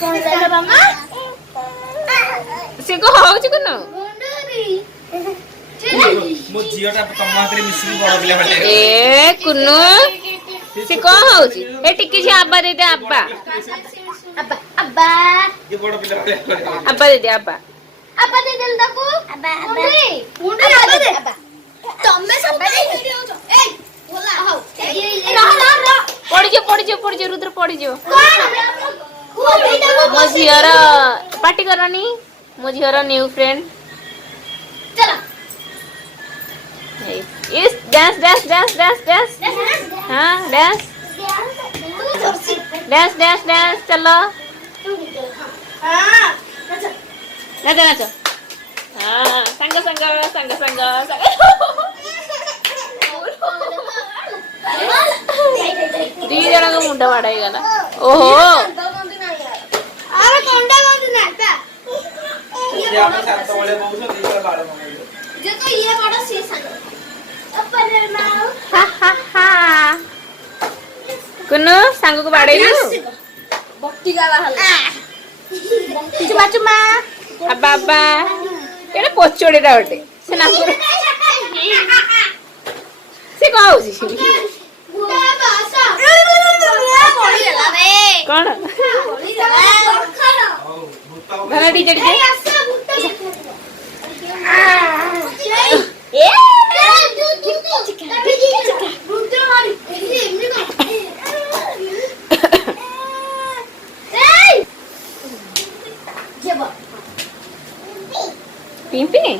से को होउची कुनु मो जियोटा तम हातरे मिसिक बड़ पिला भले ए कुनु से को होउची ए टिकी छी अब्बा दे दे अब्बा अब्बा अब्बा ये बड़ पिला भले अब्बा दे दे अब्बा दे देल ताको अब्बा मुंडे अब्बा दे तम्मे सब वीडियो छ ए बोला हो ना पड़ी जो रुद्र पड़ी जो मो झियर पार्टी करनी मो झियर न्यू फ्रेंड चलो इस dance dance dance dance dance हां डांस डांस डांस डांस चलो हां नाचो नाचो हां संग संग संग संग दी जरा का मुंडा वाड़ा गला ओहो अरे कोंडा गंद नाटा ये आप साथ वाले बहु से दीवार बाड़ मारे जे तो ये बड़ा सी संग अपर मारो हा हा हा कुनु सांग को बाड़ेलु भक्ति गाला हला चुमा चुमा अब्बा अब्बा एटा पोचोड़ेटा ओटे से ना से कहउची कौन धरा टीचर के पिंपी